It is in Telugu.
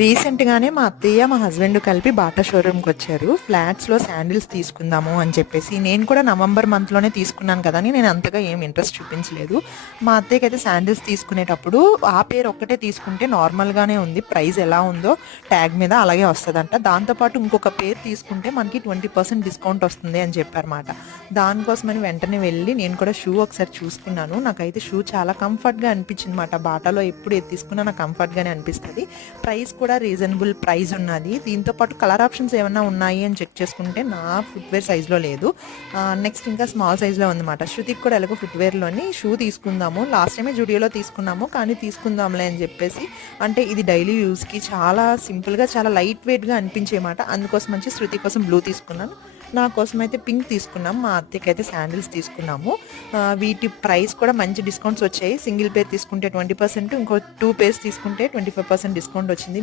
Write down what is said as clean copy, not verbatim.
రీసెంట్‌గానే మా అత్తయ్య, మా హస్బెండ్ కలిపి బాటా షోరూమ్‌కి వచ్చారు. ఫ్లాట్స్‌లో శాండిల్స్ తీసుకుందాము అని చెప్పేసి. నేను కూడా నవంబర్ మంత్‌లోనే తీసుకున్నాను కదా అని నేను అంతగా ఏం ఇంట్రెస్ట్ చూపించలేదు. మా అత్తయ్యకైతే శాండిల్స్ తీసుకునేటప్పుడు ఆ పేరు ఒక్కటే తీసుకుంటే నార్మల్‌గానే ఉంది. ప్రైస్ ఎలా ఉందో ట్యాగ్ మీద అలాగే వస్తదంట. దాంతో పాటు ఇంకొక పేరు తీసుకుంటే మనకి 20% డిస్కౌంట్ వస్తుంది అని చెప్పారన్నమాట. దానికోసమని వెంటనే వెళ్ళి నేను కూడా షూ ఒకసారి చూసుకున్నాను. నాకైతే షూ చాలా కంఫర్ట్‌గా అనిపించిందన్నమాట. బాటాలో ఎప్పుడు ఏది తీసుకున్నా నాకు కంఫర్ట్‌గానే అనిపిస్తది. ప్రైస్ కూడా రీజనబుల్ ప్రైస్ ఉన్నది. దీంతో పాటు కలర్ ఆప్షన్స్ ఏమన్నా ఉన్నాయి అని చెక్ చేసుకుంటే నా ఫుట్వేర్ సైజ్లో లేదు. నెక్స్ట్ ఇంకా స్మాల్ సైజ్లో ఉందన్నమాట. శృతికి కూడా ఎలాగో ఫుట్వేర్లోని షూ తీసుకుందాము, లాస్ట్ టైమే జుడియోలో తీసుకున్నాము కానీ తీసుకుందాంలే అని చెప్పేసి, అంటే ఇది డైలీ యూస్కి చాలా సింపుల్గా చాలా లైట్ వెయిట్గా అనిపించేమాట. అందుకోసం మంచి శృతి కోసం బ్లూ తీసుకున్నాను, నా కోసం అయితే పింక్ తీసుకున్నాం. మా అత్తయ్యకి అయితే శాండిల్స్ తీసుకున్నాము. వీటి ప్రైస్ కూడా మంచి డిస్కౌంట్స్ వచ్చాయి. సింగిల్ పేర్ తీసుకుంటే 20%, ఇంకో 2 పేర్స్ తీసుకుంటే 25% డిస్కౌంట్ వచ్చింది.